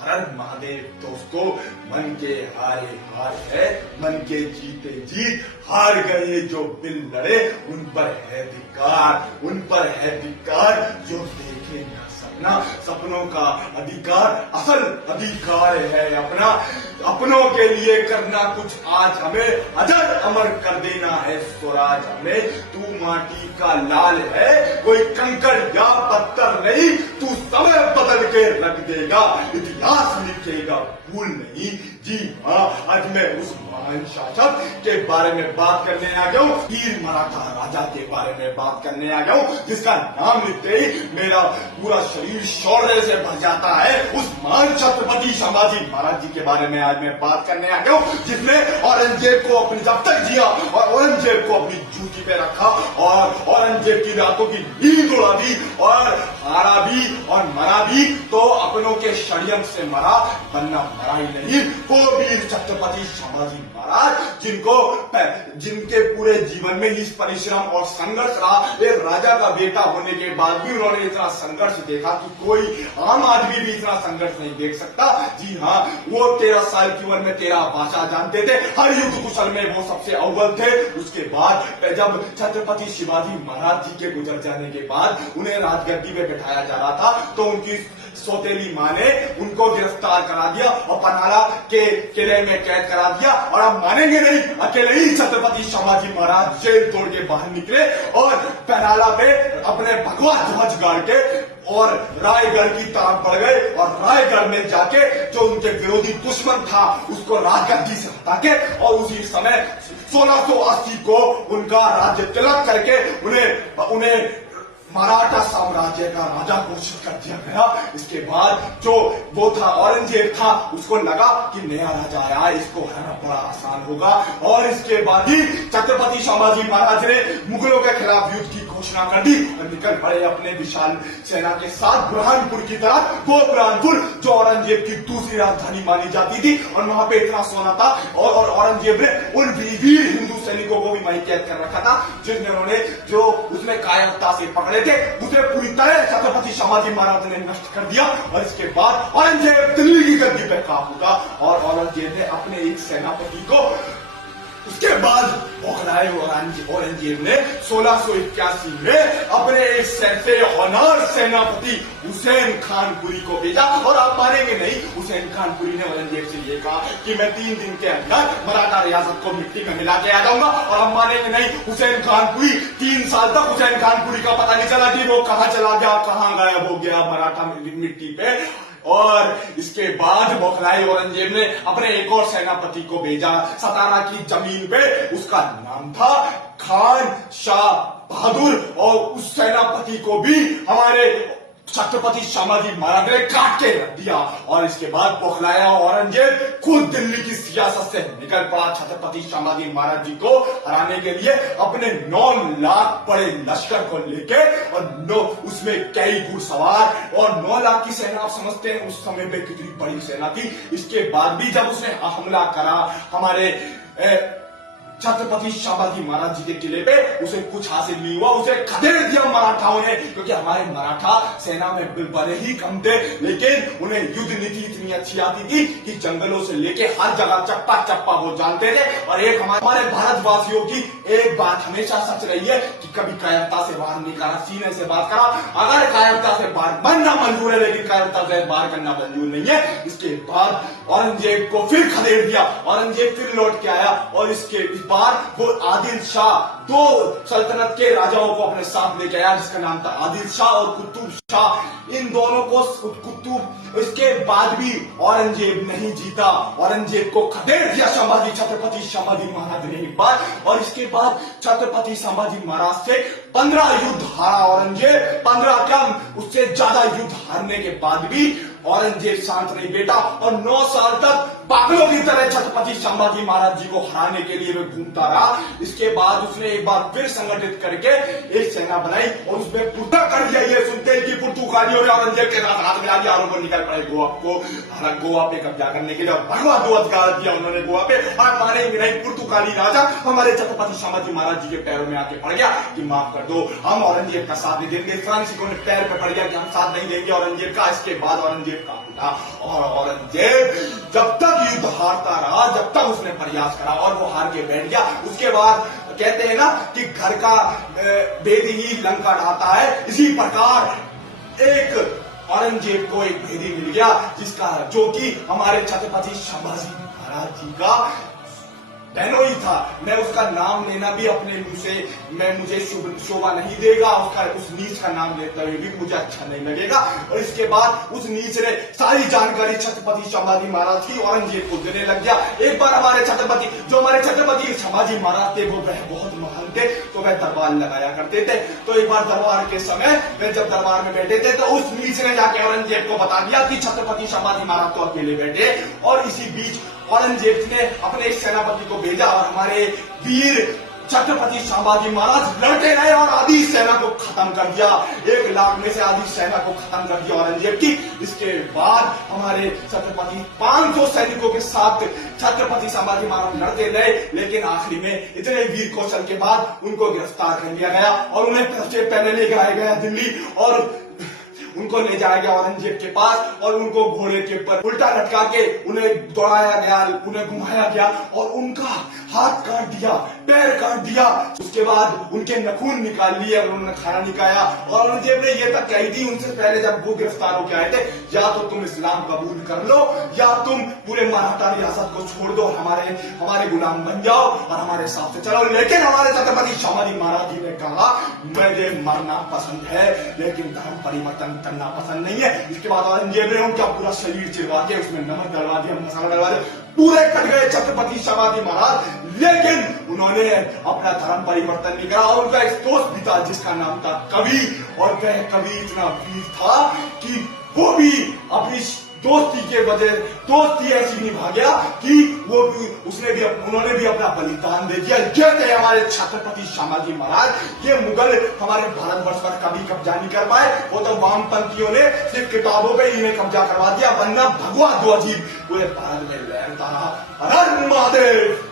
हर हर महादेव दोस्तों। मन के हारे हार है, मन के जीते जीत। हार गए जो दिल लड़े, उन पर है धिक्कार, उन पर है धिक्कार। जो देखे ना सपना, सपनों का अधिकार असल अधिकार है अपना। अपनों के लिए करना कुछ आज हमें, अजर अमर कर देना है स्वराज हमें। तू माटी का लाल है, कोई कंकड़ या पत्थर नहीं। तू समय बदल के रख देगा, इतिहास लिखेगा, भूल नहीं। जी हाँ, आज मैं उस महान शासक के बारे में बात करने आ गया हूँ, वीर मराठा राजा के बारे में बात करने आ गया हूँ, जिसका नाम लेते ही मेरा पूरा शरीर शौर्य से भर जाता है। उस महान छत्रपति संभाजी महाराज जी के बारे में आज मैं बात करने आ गया हूँ, जिसने औरंगजेब को अपनी जब तक जिया और औरंगजेब को अपनी जूती पे रखा और औरंगजेब की रातों की नींद उड़ा दी और हारा भी और मरा भी तो अपनों के षड्यंत्र से मरा, वरना मरा ही नहीं। वो वीर छत्रपति संभाजी महाराज जिनके पूरे जीवन में ही परिश्रम और संघर्ष रहा। एक राजा का बेटा होने के बाद भी उन्होंने इतना संघर्ष देखा कि कोई आम आदमी भी इतना संघर्ष नहीं देख सकता। जी हाँ, वो 13 साल की उम्र में 13 भाषा जानते थे, हर युद्ध कुशल में वो सबसे अव्वल थे। उसके बाद जब छत्रपति शिवाजी महाराज जी के गुजर जाने के बाद उन्हें राजगद्दी पे बैठाया जा रहा था, तो उनकी सौतेली माँ ने उनको गिरफ्तार करा दिया और पन्हाला के किले में कैद करा दिया। और आप मानेंगे नहीं, अकेले ही छत्रपति शिवाजी महाराज जेल तोड़ के बाहर निकले और पन्हाला पे अपने भगवा ध्वज गाड़ के और रायगढ़ की तरफ बढ़ गए। और रायगढ़ में जाके जो उनके विरोधी दुश्मन था उसको राजगद्दी से हटा के और उसी समय 1680 को उनका राज्य तिलक करके उन्हें मराठा साम्राज्य का राजा घोषित कर दिया गया। इसके बाद जो वो था औरंगजेब था, उसको लगा कि नया राजा आया, इसको हराना बड़ा आसान होगा। और इसके बाद ही छत्रपति संभाजी महाराज ने मुगलों के खिलाफ युद्ध की घोषणा कर दी और निकल पड़े अपने विशाल सेना के साथ बुरहानपुर की तरफ। वो बुरहानपुर जो औरंगजेब की दूसरी राजधानी मानी जाती थी और वहां पे इतना सोना था और औरंगजेब ने उन वीर हिंदू सैनिकों को भी वहीं कैद कर रखा था, जिन्होंने जो उसमें कायरता से पकड़े थे, उसे पूरी तरह छत्रपति संभाजी महाराज ने नष्ट कर दिया। और इसके बाद औरंगजेब दिल्ली की गद्दी पर काबू था और औरंगजेब ने अपने एक सेनापति को उसके बाद बौखलाए औरंगजेब ने 1681 में अपने एक सबसे होनहार सेनापति हुसैन खानपुरी को भेजा। और आप मानेंगे नहीं, हुसैन खानपुरी ने औरंगजेब से ये कहा कि मैं 3 दिन के अंदर मराठा रियासत को मिट्टी में मिला के आ जाऊंगा। और आप मानेंगे नहीं, हुसैन खानपुरी 3 साल तक हुसैन खानपुरी का पता नहीं चला कि वो कहाँ चला गया, कहाँ गायब हो गया मराठा मिट्टी पे। और इसके बाद बौखलाए औरंगजेब ने अपने एक और सेनापति को भेजा सतारा की जमीन पे, उसका नाम था खान शाह बहादुर। और उस सेनापति को भी हमारे छत्रपति संभाजी महाराज ने काट के रख दिया। और इसके बाद बौखलाया औरंगजेब खुद दिल्ली की सियासत से निकल पड़ा छत्रपति संभाजी महाराज जी को हराने के लिए अपने 9 लाख बड़े लश्कर को लेके। और उसमें कई घुड़सवार और 9 लाख की सेना, आप समझते हैं उस समय पे कितनी बड़ी सेना थी। इसके बाद भी जब उसने हमला करा हमारे छत्रपति संभाजी महाराज जी के किले पे, उसे कुछ हासिल नहीं हुआ, उसे खदेड़ दिया मराठाओं ने। क्योंकि हमारे मराठा सेना में बड़े ही कम थे, लेकिन उन्हें युद्ध नीति इतनी अच्छी आती थी कि जंगलों से लेके हर जगह चप्पा चप्पा वो जानते थे। और एक हमारे भारतवासियों की एक बात हमेशा सच रही है कि कभी कायरता से बाहर नहीं करा, सीने से बात करा। अगर कायरता से बाहर बनना मंजूर है, लेकिन कायरता से बाहर करना मंजूर नहीं है। इसके बाद औरंगजेब को फिर खदेड़ दिया, औरंगजेब फिर लौट के आया और इसके बार वो आदिल शाह, 2 सल्तनत के राजाओं को अपने साथ लेके आया, जिसका नाम था आदिल शाह और कुतुब शाह। इन दोनों को कुतुब, इसके बाद भी औरंगजेब नहीं जीता, औरंगजेब को खदेड़ दिया छत्रपति संभाजी महाराज ने एक बार। और इसके बाद छत्रपति संभाजी महाराज से 15 युद्ध हारा औरंगजेब, 15 कम उससे ज्यादा युद्ध हारने के बाद भी औरंगजेब शांत नहीं बैठा और 9 साल तक पागलों की तरह छत्रपति संभाजी महाराज जी को हराने के लिए वह घूमता रहा। इसके बाद उसने एक बार फिर संगठित करके एक सेना बनाई और उसमें पूरा कर दिया। ये सुनते ही कि पुर्तगालियों ने औरंगजेब के साथ हाथ मिला दिया और वो निकल पड़े गोवा को, गोवा पे कब्जा करने के लिए। भगवा ध्वज गाड़ दिया उन्होंने गोवा पे। और मानेंगे नहीं, पुर्तगाली राजा हमारे छत्रपति संभाजी महाराज जी के पैरों में आके पड़ गया कि माफ कर दो, हम औरंगजेब का साथ नहीं देंगे। फ्रांसिको ने पैर पे पड़ गया कि हम साथ नहीं देंगे औरंगजेब का। इसके बाद औरंगजेब का उठा और औरंगजेब जब तक युद्ध हारता रहा, जब तक उसने प्रयास करा और वो हार के बैठ गया। उसके बाद कहते हैं ना कि घर का भेदी ही लंका ढाता है, इसी प्रकार एक औरंगजेब को एक भेदी मिल गया जिसका, जो कि हमारे छत्रपति संभाजी महाराज जी का बहनों ही था। मैं उसका नाम लेना भी अपने मुंह से मुझे शोभा नहीं देगा, उसका उस नीच का नाम लेते हुए भी मुझे अच्छा नहीं लगेगा। और इसके बाद उस नीच ने सारी जानकारी छत्रपति संभाजी महाराज की औरंगजेब को देने लग गया। एक बार हमारे छत्रपति संभाजी महाराज थे, वो वह बहुत महान थे, तो वह दरबार लगाया करते थे। तो एक बार दरबार के समय वे जब दरबार में बैठे थे तो उस नीच ने जाके औरंगजेब को बता दिया कि छत्रपति संभाजी महाराज तो अकेले बैठे। और इसी बीच औरंगजेब ने अपने एक सेनापति को भेजा और हमारे वीर छत्रपति संभाजी महाराज लड़ते रहे और आधी सेना को खत्म कर दिया। 1 लाख में से आधी सेना को खत्म कर दिया औरंगजेब की। इसके बाद हमारे छत्रपति 500 सैनिकों के साथ छत्रपति संभाजी महाराज लड़ते रहे, लेकिन आखिरी में इतने वीर कौशल के बाद उनको गिरफ्तार कर लिया गया और उन्हें सबसे पहले लेकर गया दिल्ली और उनको ले जाया गया औरंगजेब के पास और उनको घोड़े के ऊपर उल्टा लटका के उन्हें दौड़ाया गया, उन्हें घुमाया गया और उनका हाथ काट दिया, पैर काट दिया। उसके बाद उनके नखून निकाल लिए और उन्होंने खाना नहीं खाया। और औरंगजेब ने ये तक कही थी उनसे पहले जब वो गिरफ्तार होकर आए थे, या तो तुम इस्लाम कबूल कर लो या तुम पूरे मराठा रियासत को छोड़ दो, हमारे गुलाम बन जाओ और हमारे साथ से चलो। लेकिन हमारे छत्रपति संभाजी महाराज जी ने कहा मुझे मरना पसंद है लेकिन धर्म परिवर्तन करना पसंद नहीं है। इसके बाद औरंगजेब ने उनका पूरा शरीर चिरवा के उसमें नमक डलवा दिया, मसाला डलवा दिया, पूरे कट गए छत्रपति संभाजी महाराज। लेकिन उन्होंने अपना धर्म परिवर्तन नहीं करा और उनका एक दोस्त भी था जिसका नाम था कवि। और वह कवि इतना वीर था कि वो भी अपनी दोस्ती के वजह दोस्ती ऐसी निभा गया कि उन्होंने भी अपना बलिदान दे दिया। ये थे हमारे छत्रपति संभाजी महाराज। ये मुगल हमारे भारतवर्ष पर कभी कब्जा नहीं कर पाए, वो तो वामपंथियों ने सिर्फ किताबों पे इन्हें कब्जा करवा दिया, वरना भगवा ध्वज पूरे भारत में लहरता रहा। हर हर महादेव।